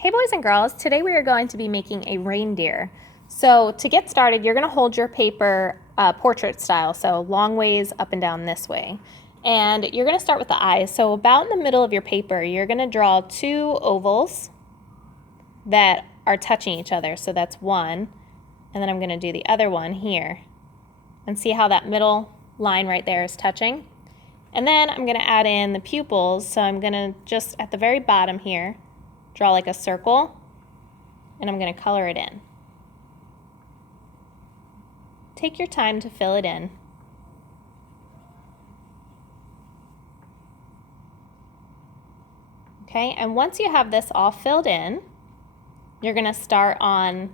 Hey boys and girls, today we are going to be making a reindeer. So to get started, you're going to hold your paper portrait style, so long ways up and down this way. And you're going to start with the eyes. So about in the middle of your paper, you're going to draw two ovals that are touching each other. So that's one, and then I'm going to do the other one here. And see how that middle line right there is touching? And then I'm going to add in the pupils, so I'm going to just at the very bottom here, draw like a circle, and I'm going to color it in. Take your time to fill it in. Okay, and once you have this all filled in, you're going to start on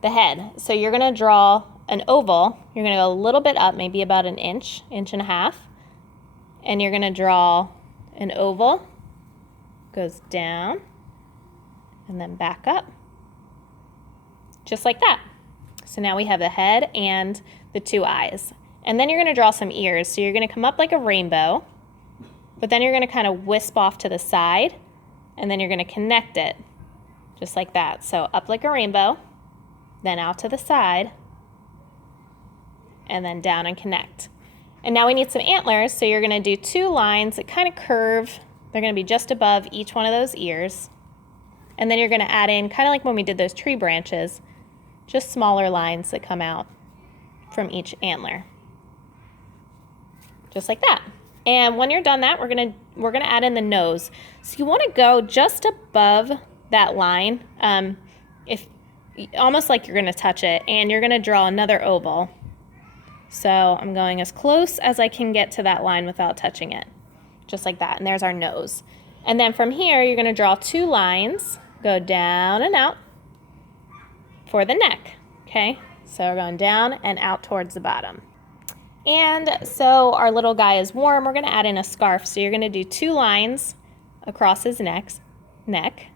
the head. So you're going to draw an oval. You're going to go a little bit up, maybe about an inch, inch and a half, and you're going to draw an oval, goes down, and then back up, just like that. So now we have the head and the two eyes. And then you're going to draw some ears. So you're going to come up like a rainbow, but then you're going to kind of wisp off to the side, and then you're going to connect it, just like that. So up like a rainbow, then out to the side, and then down and connect. And now we need some antlers, so you're going to do two lines that kind of curve. They're going to be just above each one of those ears. And then you're going to add in, kind of like when we did those tree branches, just smaller lines that come out from each antler. Just like that. And when you're done that, we're going to add in the nose. So you want to go just above that line, if almost like you're going to touch it, and you're going to draw another oval. So I'm going as close as I can get to that line without touching it. Just like that. And there's our nose. And then from here, you're going to draw two lines, go down and out for the neck, okay? So we're going down and out towards the bottom. And so our little guy is warm. We're going to add in a scarf. So you're going to do two lines across his neck,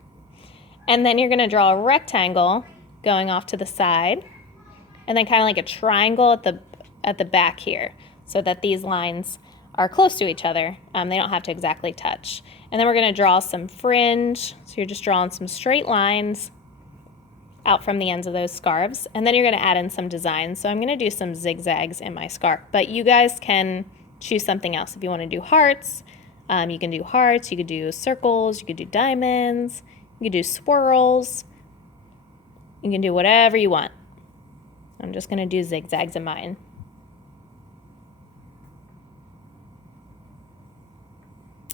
and then you're going to draw a rectangle going off to the side, and then kind of like a triangle at the back here, so that these lines are close to each other. They don't have to exactly touch. And then we're going to draw some fringe. So you're just drawing some straight lines out from the ends of those scarves. And then you're going to add in some designs. So I'm going to do some zigzags in my scarf. But you guys can choose something else. If you want to do hearts, you can do hearts. You could do circles. You could do diamonds. You could do swirls. You can do whatever you want. I'm just going to do zigzags in mine.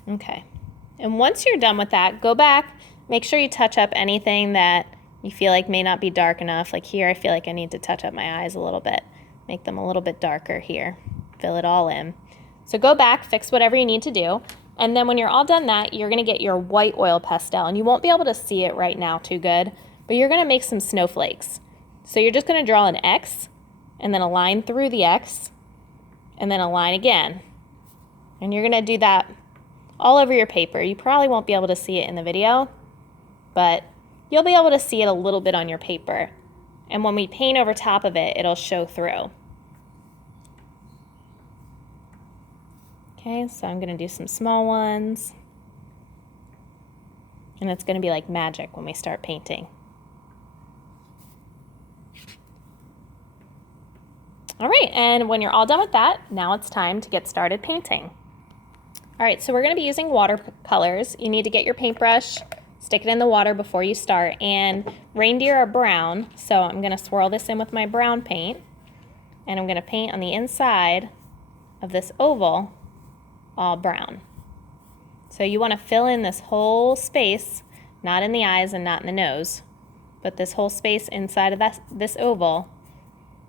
Okay, and once you're done with that, go back, make sure you touch up anything that you feel like may not be dark enough. Like here, I feel like I need to touch up my eyes a little bit, make them a little bit darker here, fill it all in. So go back, fix whatever you need to do, and then when you're all done that, you're gonna get your white oil pastel, and you won't be able to see it right now too good, but you're gonna make some snowflakes. So you're just gonna draw an X, and then a line through the X, and then a line again. And you're gonna do that all over your paper. You probably won't be able to see it in the video, but you'll be able to see it a little bit on your paper. And when we paint over top of it, it'll show through. Okay, so I'm gonna do some small ones. And it's gonna be like magic when we start painting. All right, and when you're all done with that, now it's time to get started painting. All right, so we're going to be using watercolors. You need to get your paintbrush, stick it in the water before you start, and reindeer are brown, so I'm going to swirl this in with my brown paint, and I'm going to paint on the inside of this oval all brown. So you want to fill in this whole space, not in the eyes and not in the nose, but this whole space inside of this oval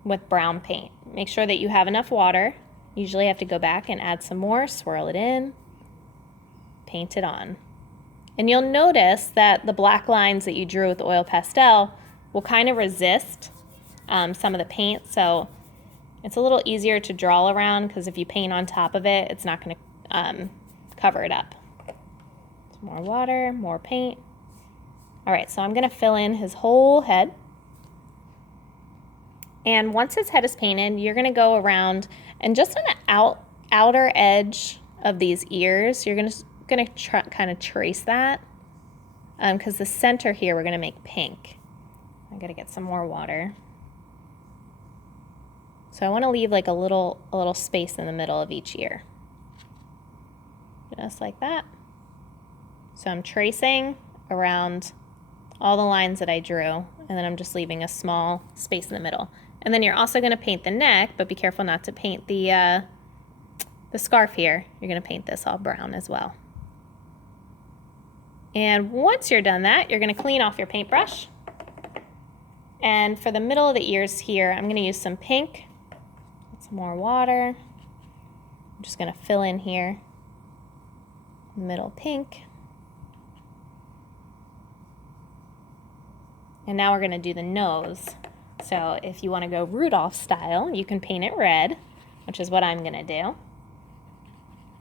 with brown paint. Make sure that you have enough water. Usually have to go back and add some more, swirl it in, paint it on. And you'll notice that the black lines that you drew with oil pastel will kind of resist some of the paint, so it's a little easier to draw around because if you paint on top of it, it's not going to cover it up. Some more water, more paint. All right, so I'm going to fill in his whole head. And once his head is painted, you're going to go around and just on the outer edge of these ears, you're going to kind of trace that because the center here we're going to make pink. I got to get some more water. So I want to leave like a little space in the middle of each ear. Just like that. So I'm tracing around all the lines that I drew, and then I'm just leaving a small space in the middle. And then you're also going to paint the neck, but be careful not to paint the scarf here. You're going to paint this all brown as well. And once you're done that, you're going to clean off your paintbrush. And for the middle of the ears here, I'm going to use some pink, some more water. I'm just going to fill in here, middle pink. And now we're going to do the nose. So if you want to go Rudolph style, you can paint it red, which is what I'm going to do.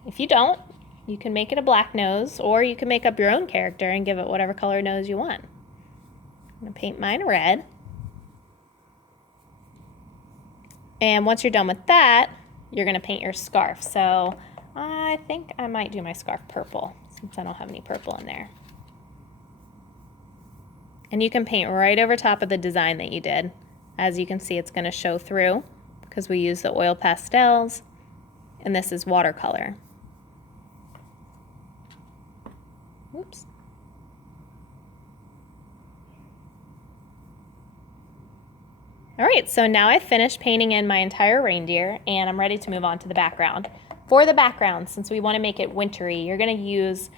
If you don't, you can make it a black nose, or you can make up your own character and give it whatever color nose you want. I'm going to paint mine red. And once you're done with that, you're going to paint your scarf. So I think I might do my scarf purple, since I don't have any purple in there. And you can paint right over top of the design that you did. As you can see, it's going to show through because we use the oil pastels, and this is watercolor. Oops. All right, so now I've finished painting in my entire reindeer, and I'm ready to move on to the background. For the background, since we want to make it wintry, you're going to use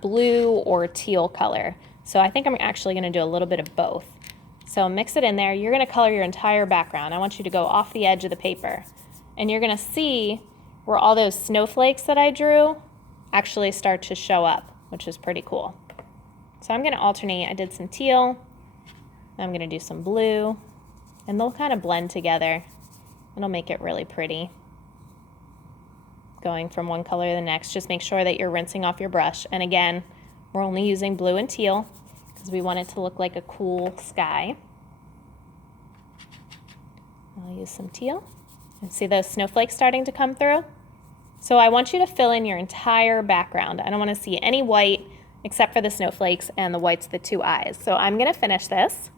blue or teal color. So I think I'm actually going to do a little bit of both. So mix it in there. You're going to color your entire background. I want you to go off the edge of the paper. And you're going to see where all those snowflakes that I drew actually start to show up, which is pretty cool. So I'm going to alternate. I did some teal. I'm going to do some blue. And they'll kind of blend together. It'll make it really pretty. Going from one color to the next, just make sure that you're rinsing off your brush. And again, we're only using blue and teal because we want it to look like a cool sky. I'll use some teal. And see those snowflakes starting to come through? So I want you to fill in your entire background. I don't want to see any white except for the snowflakes and the whites of the two eyes. So I'm going to finish this.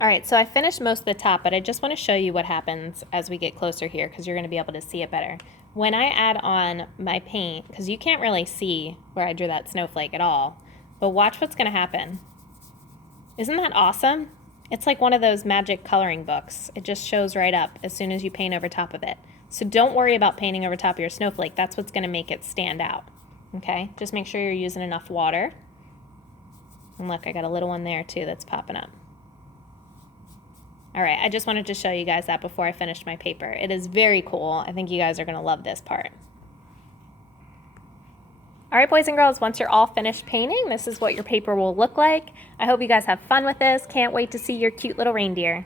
All right, so I finished most of the top, but I just want to show you what happens as we get closer here because you're going to be able to see it better. When I add on my paint, because you can't really see where I drew that snowflake at all, but watch what's going to happen. Isn't that awesome? It's like one of those magic coloring books. It just shows right up as soon as you paint over top of it. So don't worry about painting over top of your snowflake. That's what's going to make it stand out. Okay, just make sure you're using enough water. And look, I got a little one there too that's popping up. All right, I just wanted to show you guys that before I finished my paper. It is very cool. I think you guys are going to love this part. All right, boys and girls, once you're all finished painting, this is what your paper will look like. I hope you guys have fun with this. Can't wait to see your cute little reindeer.